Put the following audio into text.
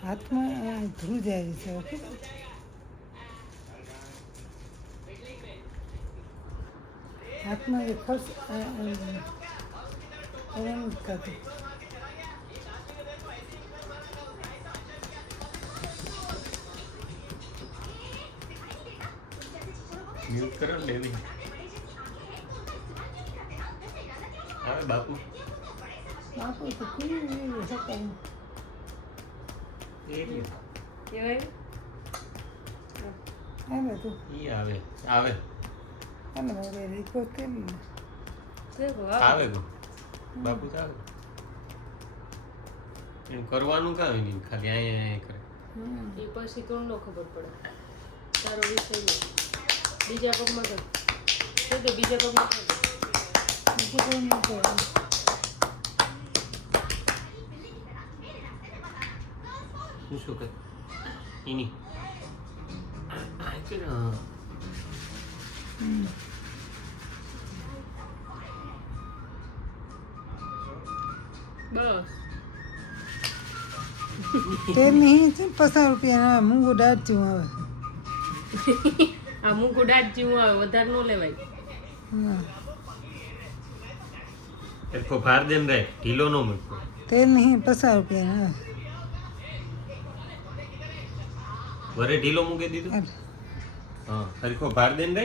હાથમાં ધ્રુજ આવી છે ઓકે હાથમાં જે ખર્ચ નથી થતું મ્યુટ કરો ને બેબી આવે બાપુ બાપુ તો કેવી શકાય એ રહ્યો. આવે તું ઈ આવે આવે અને હવે રીકો કેમ આવે ગો બાપુ તો આવે એમ કરવાનું કાંઈ નહીં ખાલી અહીંયા કરે એ પછી કોણ નો ખબર પડે તારો વિષય નહીં બીજા પગમાં કર તો બીજા પગમાં કર બીજું કોઈ નહીં કરે શું કરે એની આ કે બસ તે નહીં છે 50 રૂપિયા મૂંગું દાટતું આવે આ મૂકું દાટ જેવું આવે વધારે ન લેવાય હા એકો ભાર દેન રે ઢીલો નો મૂકો તે નહીં 50 રૂપિયા આવે વરે ઢીલો મૂકી દીધું હા હરખો ભાર દેન રે